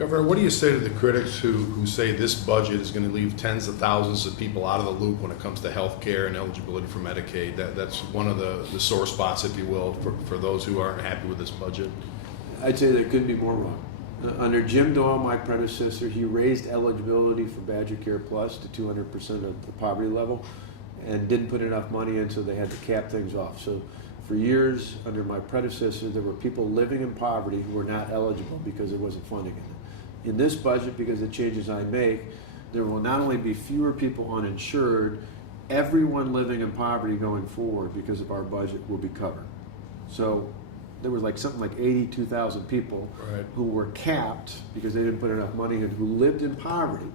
Governor, what do you say to the critics who say this budget is going to leave tens of thousands of people out of the loop when it comes to health care and eligibility for Medicaid? That's one of the sore spots, if you will, for those who aren't happy with this budget. I'd say that couldn't be more wrong. Under Jim Doyle, my predecessor, he raised eligibility for Badger Care Plus to 200% of the poverty level and didn't put enough money in, so they had to cap things off. So for years under my predecessor, there were people living in poverty who were not eligible because there wasn't funding in it. In this budget, because of the changes I make, there will not only be fewer people uninsured, everyone living in poverty going forward because of our budget will be covered. So there was something like 82,000 people who were capped because they didn't put enough money in, who lived in poverty.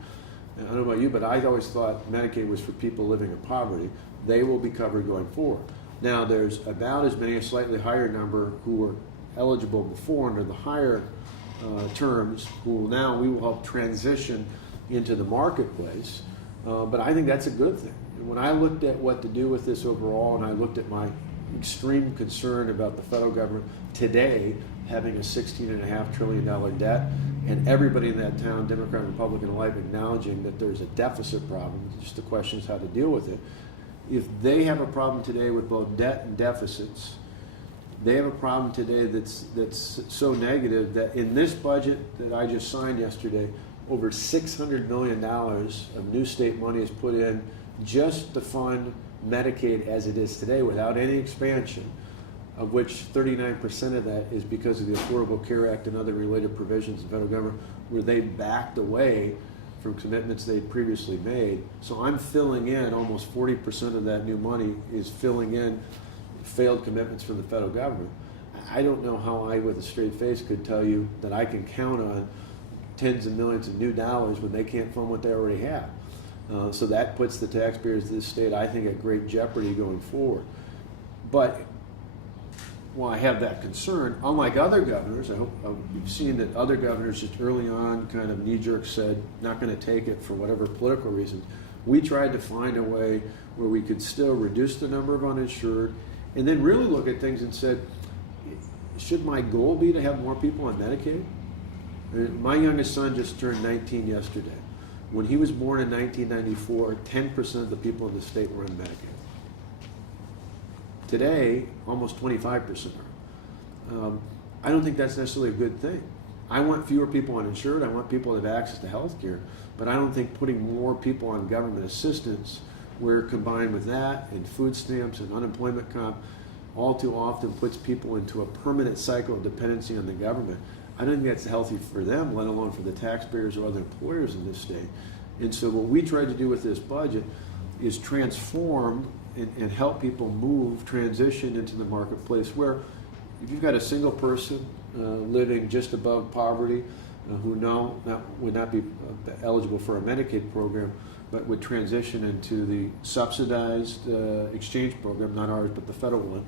And I don't know about you, but I always thought Medicaid was for people living in poverty. They will be covered going forward. Now there's about as many, a slightly higher number, who were eligible before under the higher terms, who now we will help transition into the marketplace. But I think that's a good thing. And when I looked at what to do with this overall, and I looked at my extreme concern about the federal government today having a $16.5 trillion debt, and everybody in that town, Democrat and Republican alike, acknowledging that there's a deficit problem. Just the question is how to deal with it. If they have a problem today with both debt and deficits, they have a problem today that's so negative that in this budget that I just signed yesterday, over $600 million of new state money is put in just to fund Medicaid as it is today without any expansion, of which 39% of that is because of the Affordable Care Act and other related provisions of the federal government, where they backed away from commitments they previously made. So I'm filling in almost 40% of that new money is filling in failed commitments from the federal government. I don't know how I, with a straight face, could tell you that I can count on tens of millions of new dollars when they can't fund what they already have. So that puts the taxpayers of this state, I think, at great jeopardy going forward. But while I have that concern, unlike other governors, I hope you've seen that other governors just early on kind of knee-jerk said, not going to take it for whatever political reasons. We tried to find a way where we could still reduce the number of uninsured and then really look at things and said, should my goal be to have more people on Medicaid? My youngest son just turned 19 yesterday. When he was born in 1994, 10% of the people in the state were on Medicaid. Today, almost 25% are. I don't think that's necessarily a good thing. I want fewer people uninsured. I want people to have access to health care. But I don't think putting more people on government assistance, where combined with that and food stamps and unemployment comp, all too often puts people into a permanent cycle of dependency on the government. I don't think that's healthy for them, let alone for the taxpayers or other employers in this state. And so what we tried to do with this budget is transform and help people transition into the marketplace, where if you've got a single person living just above poverty who would not be eligible for a Medicaid program, but would transition into the subsidized exchange program, not ours, but the federal one,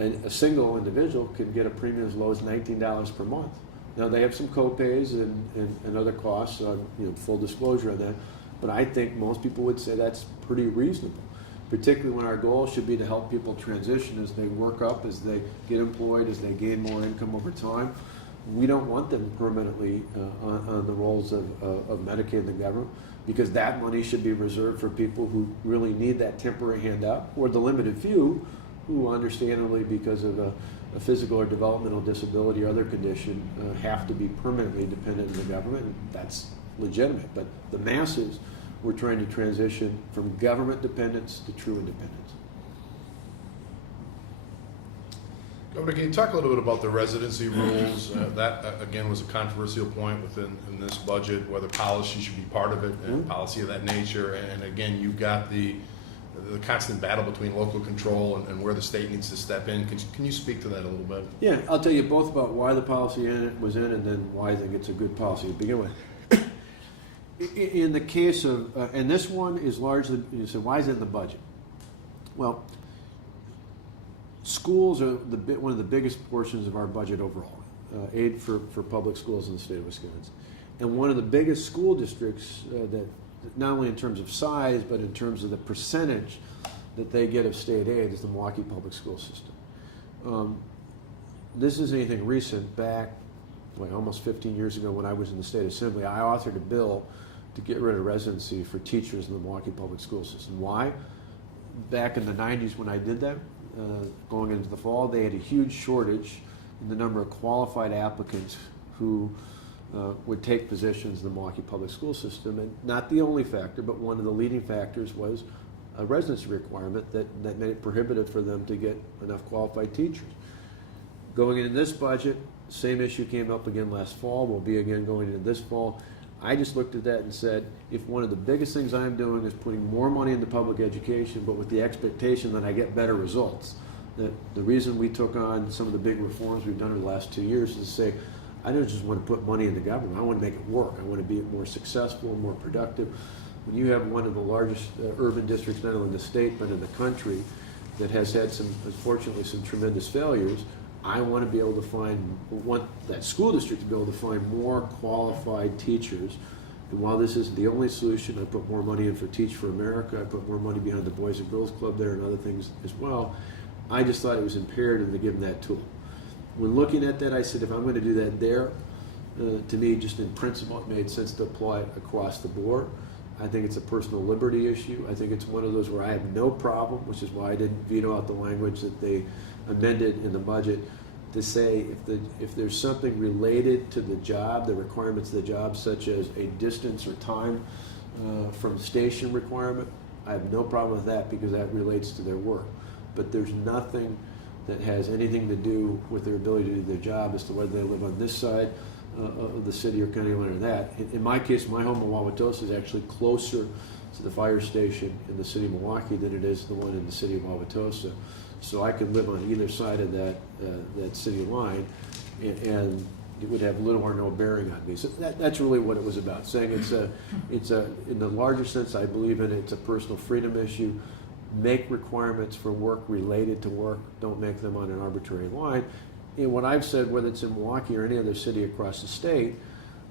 and a single individual can get a premium as low as $19 per month. Now they have some co-pays and other costs, full disclosure on that, but I think most people would say that's pretty reasonable, particularly when our goal should be to help people transition as they work up, as they get employed, as they gain more income over time. We don't want them permanently on the rolls of Medicaid and the government, because that money should be reserved for people who really need that temporary handout, or the limited few who understandably, because of a physical or developmental disability or other condition, have to be permanently dependent on the government. And that's legitimate. But the masses, we're trying to transition from government dependence to true independence. Governor, can you talk a little bit about the residency rules? That, again, was a controversial point in this budget, whether policy should be part of it, and policy of that nature. And again, you've got the constant battle between local control and where the state needs to step in. Can you speak to that a little bit? Yeah, I'll tell you both about why the policy was in and then why I think it's a good policy to begin with. In the case of, and this one is largely, you said, why is it in the budget? Well, schools are one of the biggest portions of our budget overall, aid for public schools in the state of Wisconsin. And one of the biggest school districts that, not only in terms of size, but in terms of the percentage that they get of state aid, is the Milwaukee Public School System. This isn't anything recent. Back almost 15 years ago when I was in the state assembly, I authored a bill to get rid of residency for teachers in the Milwaukee public school system. Why? Back in the 90s when I did that, going into the fall, they had a huge shortage in the number of qualified applicants who would take positions in the Milwaukee public school system. And not the only factor, but one of the leading factors was a residency requirement that made it prohibitive for them to get enough qualified teachers. Going into this budget, same issue came up again last fall, will be again going into this fall. I just looked at that and said, if one of the biggest things I'm doing is putting more money into public education, but with the expectation that I get better results, that the reason we took on some of the big reforms we've done over the last 2 years is to say, I don't just want to put money into government, I want to make it work. I want to be more successful, more productive. When you have one of the largest urban districts, not only in the state, but in the country, that has had some, unfortunately, some tremendous failures, I want to be able to want that school district to be able to find more qualified teachers. And while this isn't the only solution, I put more money in for Teach for America, I put more money behind the Boys and Girls Club there and other things as well. I just thought it was imperative to give them that tool. When looking at that, I said, if I'm going to do that there, to me, just in principle, it made sense to apply it across the board. I think it's a personal liberty issue. I think it's one of those where I have no problem, which is why I didn't veto out the language that they amended in the budget to say if there's something related to the job, the requirements of the job, such as a distance or time from station requirement, I have no problem with that because that relates to their work. But there's nothing that has anything to do with their ability to do their job as to whether they live on this side of the city or county line or that. In my case, my home in Wauwatosa is actually closer to the fire station in the city of Milwaukee than it is the one in the city of Wauwatosa. So I could live on either side of that city line, and it would have little or no bearing on me. So that's really what it was about. Saying it's in the larger sense, I believe in it. It's a personal freedom issue. Make requirements for work related to work. Don't make them on an arbitrary line. And what I've said, whether it's in Milwaukee or any other city across the state,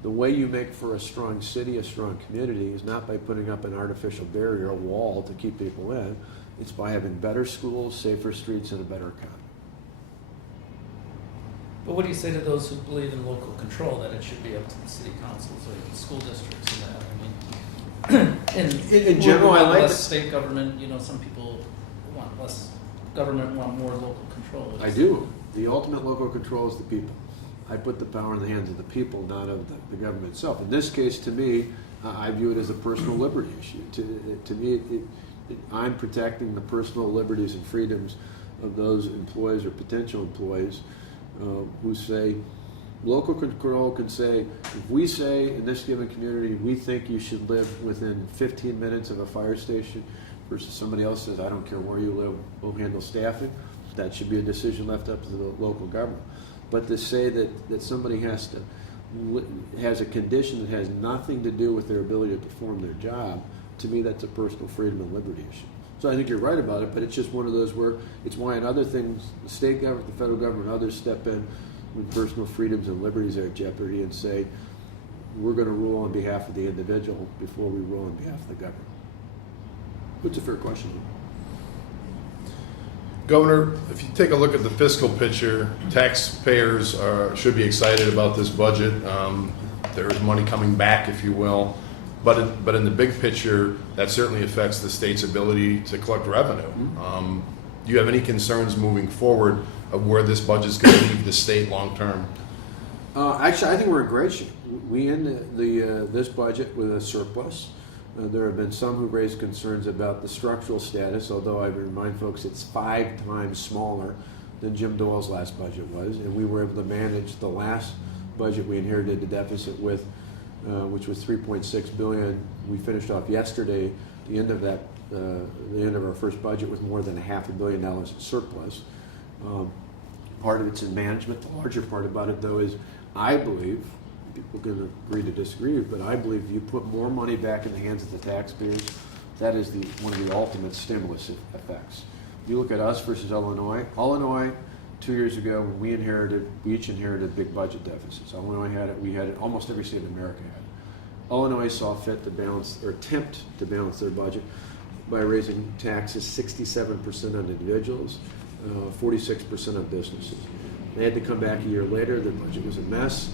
the way you make for a strong city, a strong community, is not by putting up an artificial barrier, a wall to keep people in. It's by having better schools, safer streets, and a better economy. But what do you say to those who believe in local control, that it should be up to the city councils or the school districts and that? I mean, in general, I like less state government. You know, some people want less government, want more local control. I do. The ultimate local control is the people. I put the power in the hands of the people, not of the government itself. In this case, to me, I view it as a personal liberty issue. To me, I'm protecting the personal liberties and freedoms of those employees or potential employees who say, local control can say, if we say in this given community, we think you should live within 15 minutes of a fire station versus somebody else says, I don't care where you live, we'll handle staffing, that should be a decision left up to the local government. But to say that somebody has a condition that has nothing to do with their ability to perform their job, to me that's a personal freedom and liberty issue. So I think you're right about it, but it's just one of those where it's why in other things, the state government, the federal government, others step in when personal freedoms and liberties are at jeopardy and say, we're going to rule on behalf of the individual before we rule on behalf of the government. It's a fair question. Governor, if you take a look at the fiscal picture, taxpayers should be excited about this budget. There's money coming back, if you will. But in the big picture, that certainly affects the state's ability to collect revenue. Mm-hmm. Do you have any concerns moving forward of where this budget's going to leave the state long term? Actually, I think we're in great shape. We end this budget with a surplus. There have been some who raised concerns about the structural status, although I would remind folks it's 5 times smaller than Jim Doyle's last budget was, and we were able to manage the last budget we inherited the deficit with, which was $3.6 billion. We finished off yesterday, the end of our first budget, with more than $500 million in surplus. Part of it's in management. The larger part about it, though, is I believe, people can agree to disagree, but I believe if you put more money back in the hands of the taxpayers, that is one of the ultimate stimulus effects. You look at us versus Illinois. Illinois, 2 years ago, when we each inherited big budget deficits. Illinois had it. We had it. Almost every state in America had it. Illinois saw fit to balance, or attempt to balance their budget by raising taxes 67% on individuals, 46% on businesses. They had to come back a year later. Their budget was a mess.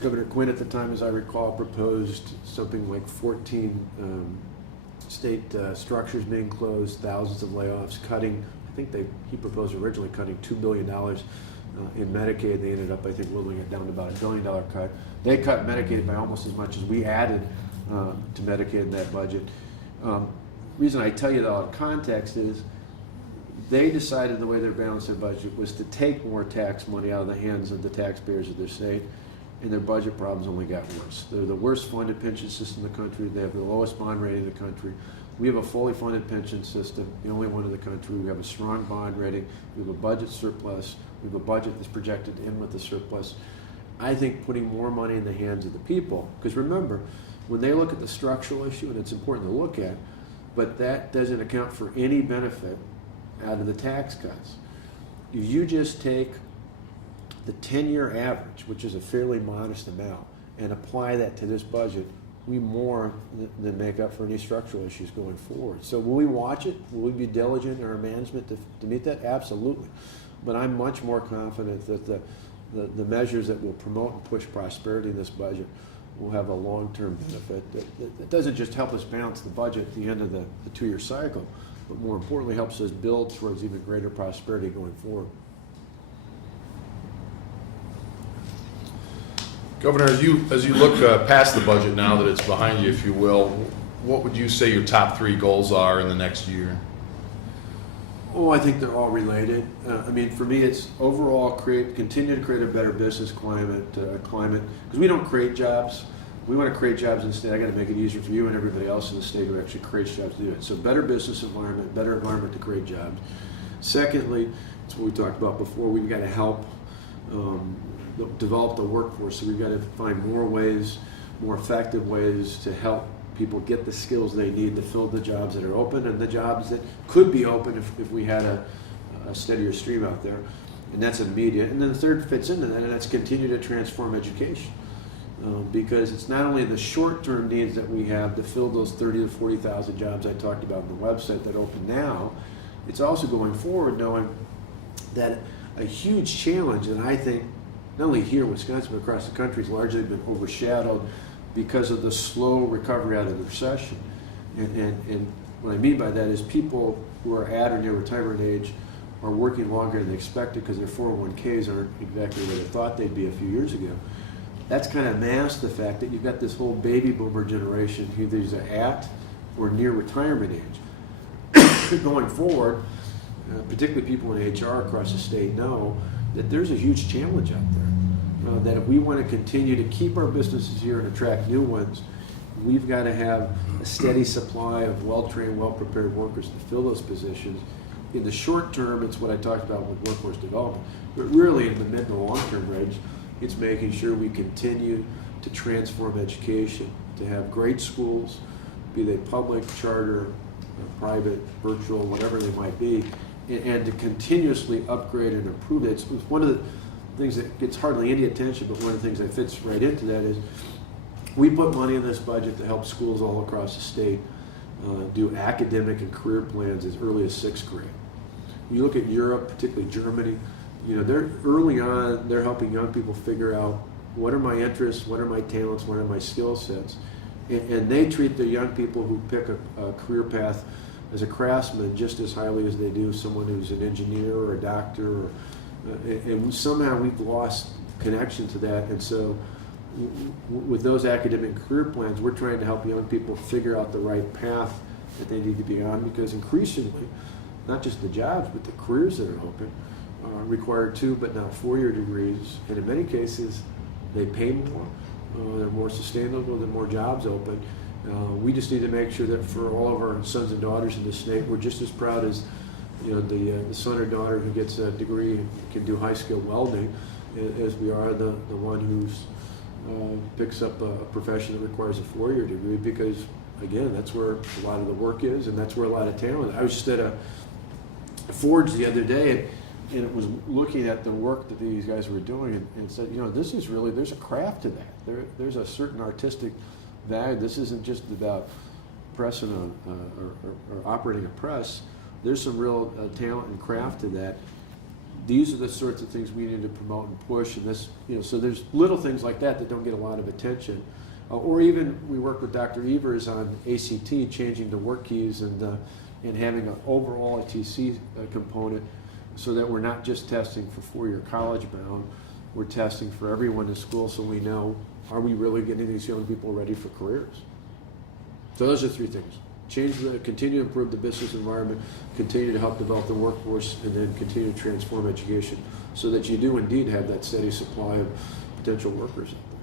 Governor Quinn at the time, as I recall, proposed something like 14 state structures being closed, thousands of layoffs, cutting. I think he proposed originally cutting $2 billion in Medicaid. They ended up, I think, whittling it down to about $1 billion cut. They cut Medicaid by almost as much as we added to Medicaid in that budget. Reason I tell you that out of context is they decided the way they balanced their budget was to take more tax money out of the hands of the taxpayers of their state, and their budget problems only got worse. They're the worst funded pension system in the country. They have the lowest bond rating in the country. We have a fully funded pension system, the only one in the country. We have a strong bond rating. We have a budget surplus. We have a budget that's projected to end with a surplus. I think putting more money in the hands of the people, because remember, when they look at the structural issue, and it's important to look at, but that doesn't account for any benefit out of the tax cuts. If you just take the 10-year average, which is a fairly modest amount, and apply that to this budget, we more than make up for any structural issues going forward. So will we watch it? Will we be diligent in our management to meet that? Absolutely. But I'm much more confident that the measures that will promote and push prosperity in this budget will have a long-term benefit that doesn't just help us balance the budget at the end of the 2-year cycle, but more importantly helps us build towards even greater prosperity going forward. Governor, as you look past the budget now that it's behind you, if you will, what would you say your top 3 goals are in the next year? Oh, I think they're all related. I mean, for me, it's overall continue to create a better business climate, because we don't create jobs. We want to create jobs in the state. I got to make it easier for you and everybody else in the state who actually creates jobs to do it. So better business environment, better environment to create jobs. Secondly, it's what we talked about before. We've got to help develop the workforce. So we've got to find more ways, more effective ways to help people get the skills they need to fill the jobs that are open and the jobs that could be open if we had a steadier stream out there. And that's immediate. And then the third fits into that, and that's continue to transform education. Because it's not only the short-term needs that we have to fill those 30,000 to 40,000 jobs I talked about on the website that open now, it's also going forward knowing that a huge challenge, and I think not only here in Wisconsin but across the country, has largely been overshadowed because of the slow recovery out of the recession. And what I mean by that is people who are at or near retirement age are working longer than they expected because their 401ks aren't exactly where they thought they'd be a few years ago. That's kind of masked the fact that you've got this whole baby boomer generation who either is at or near retirement age. Going forward, particularly people in HR across the state know that there's a huge challenge out there. That if we want to continue to keep our businesses here and attract new ones, we've got to have a steady supply of well-trained, well-prepared workers to fill those positions. In the short term, it's what I talked about with workforce development. But really, in the mid and long-term range, it's making sure we continue to transform education, to have great schools, be they public, charter, private, virtual, whatever they might be, and to continuously upgrade and improve it. It's one of the things that gets hardly any attention, but one of the things that fits right into that is we put money in this budget to help schools all across the state do academic and career plans as early as 6th grade. You look at Europe, particularly Germany, they're early on, they're helping young people figure out what are my interests, what are my talents, what are my skill sets, and they treat the young people who pick a career path as a craftsman just as highly as they do someone who's an engineer or a doctor, and somehow we've lost connection to that. And so with those academic career plans, we're trying to help young people figure out the right path that they need to be on, because increasingly, not just the jobs, but the careers that are open require 2 but now 4-year degrees, and in many cases they pay more, they're more sustainable, there are more jobs open. We just need to make sure that for all of our sons and daughters in the state, we're just as proud as the son or daughter who gets a degree and can do high-skill welding as we are the one who's picks up a profession that requires a 4-year degree, because again, that's where a lot of the work is and that's where a lot of talent. I was just at a forge the other day and it was looking at the work that these guys were doing and said, this is really, there's a craft to that. There's a certain artistic value. This isn't just about pressing or operating a press. There's some real talent and craft to that. these are the sorts of things we need to promote and push, and this, so there's little things like that don't get a lot of attention. Or even we work with Dr. Evers on ACT, changing the work keys and having an overall ATC component, so that we're not just testing for four-year college bound, we're testing for everyone in school, so we know, are we really getting these young people ready for careers? So those are three things. Continue to improve the business environment, continue to help develop the workforce, and then continue to transform education so that you do indeed have that steady supply of potential workers out there.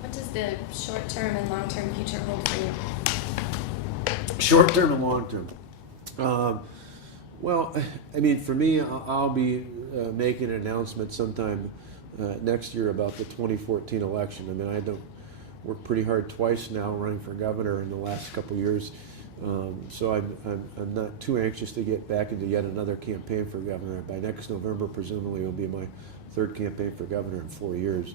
What does the short-term and long-term future hold for you? Short-term and long-term. Well, I mean, for me, I'll be making an announcement sometime next year about the 2014 election. I mean, I don't worked pretty hard twice now running for governor in the last couple of years, so I'm not too anxious to get back into yet another campaign for governor. By next November, presumably, it will be my third campaign for governor in 4 years.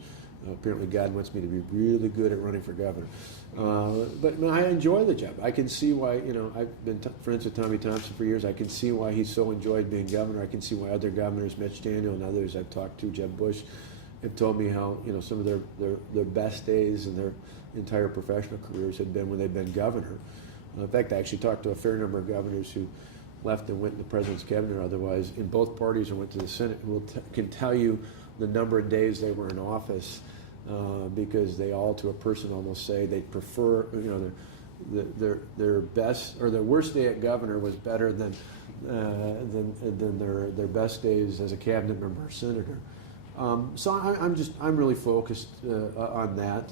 Apparently, God wants me to be really good at running for governor. But I enjoy the job. I can see why, I've been friends with Tommy Thompson for years. I can see why he so enjoyed being governor. I can see why other governors, Mitch Daniel and others I've talked to, Jeb Bush, have told me how, some of their best days in their entire professional careers had been when they've been governor. In fact, I actually talked to a fair number of governors who left and went in the president's cabinet or otherwise in both parties or went to the Senate, who can tell you the number of days they were in office, because they all, to a person, almost say they prefer, their best or their worst day at governor was better than their best days as a cabinet member or senator. So I'm really focused on that.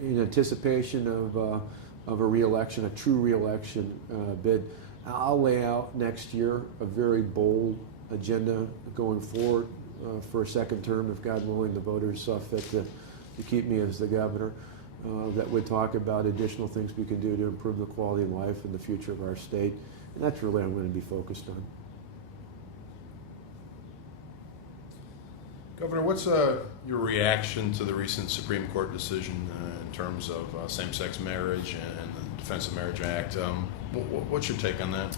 In anticipation of a reelection, a true reelection bid, I'll lay out next year a very bold agenda going forward for a second term, if God willing, the voters saw fit to keep me as the governor. That would talk about additional things we can do to improve the quality of life and the future of our state, and that's really what I'm going to be focused on. Governor, what's your reaction to the recent Supreme Court decision in terms of same-sex marriage and the Defense of Marriage Act? What's your take on that?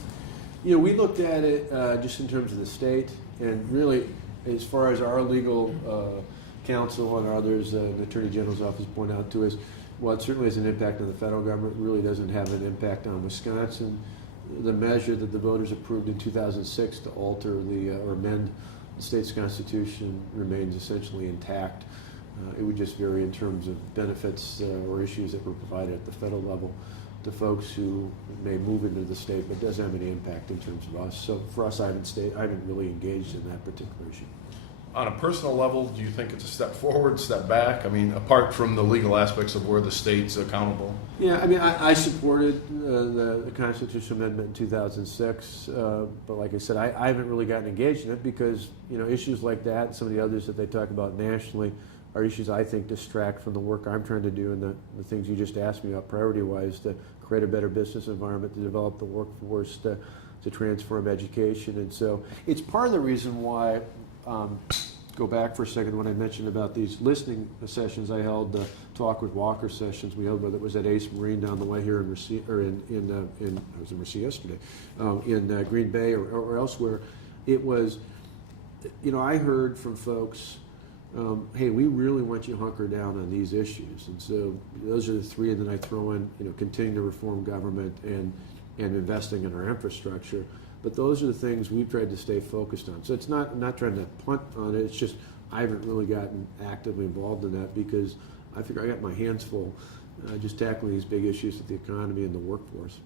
We looked at it just in terms of the state, and really, as far as our legal counsel and others, the Attorney General's office point out to us, while it certainly has an impact on the federal government, it really doesn't have an impact on Wisconsin. The measure that the voters approved in 2006 to alter or amend the state's constitution remains essentially intact. It would just vary in terms of benefits or issues that were provided at the federal level to folks who may move into the state, but doesn't have any impact in terms of us. So for us, I haven't really engaged in that particular issue. On a personal level, do you think it's a step forward, step back? I mean, apart from the legal aspects of where the state's accountable? Yeah, I mean, I supported the constitutional amendment in 2006, but like I said, I haven't really gotten engaged in it because, issues like that and some of the others that they talk about nationally are issues I think distract from the work I'm trying to do and the things you just asked me about priority-wise, to create a better business environment, to develop the workforce, to transform education. And so it's part of the reason why, go back for a second when I mentioned about these listening sessions I held, talk with Walker sessions we held, whether it was at Ace Marine down the way here in Mercy, or I was in Mercy yesterday, in Green Bay or elsewhere. It was, I heard from folks, hey, we really want you to hunker down on these issues. And so those are the three, and then I throw in, continuing to reform government and investing in our infrastructure. But those are the things we've tried to stay focused on. So I'm not trying to punt on it. It's just I haven't really gotten actively involved in that because I figure I got my hands full just tackling these big issues with the economy and the workforce.